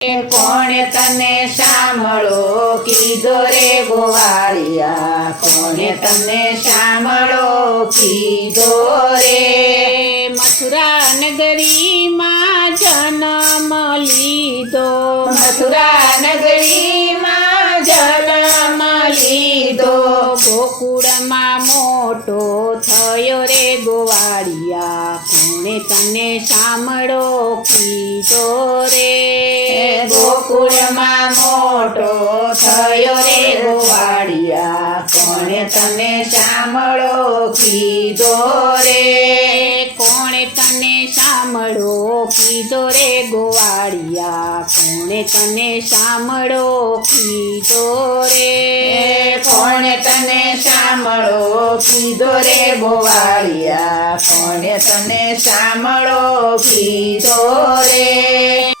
કોણે તને સાંભળો કીધો રે ગોવાળિયા, કોણે તને સાંભળો કીધો રે? મથુરા નગરીમાં જન્મ લીધો, મથુરા નગરીમાં જન્મ લીધો, ગોકુળમાં મોટો થયો રે ગોવાળિયા, કોણે તને સાંભળો કીધો રે? ગોકુળમાં મોટો થયો રે ગોવાળિયા, કોણે તને સાંભળો કીધો રે? કોણે તને સાંભળો કીધો રે ગોવાળિયા, કોણે તને સાંભળો કીધો રે? કોણે તને સાંભળો કીધો રે ગોવાળિયા, કોણે તને સાંભળો કીધો રે?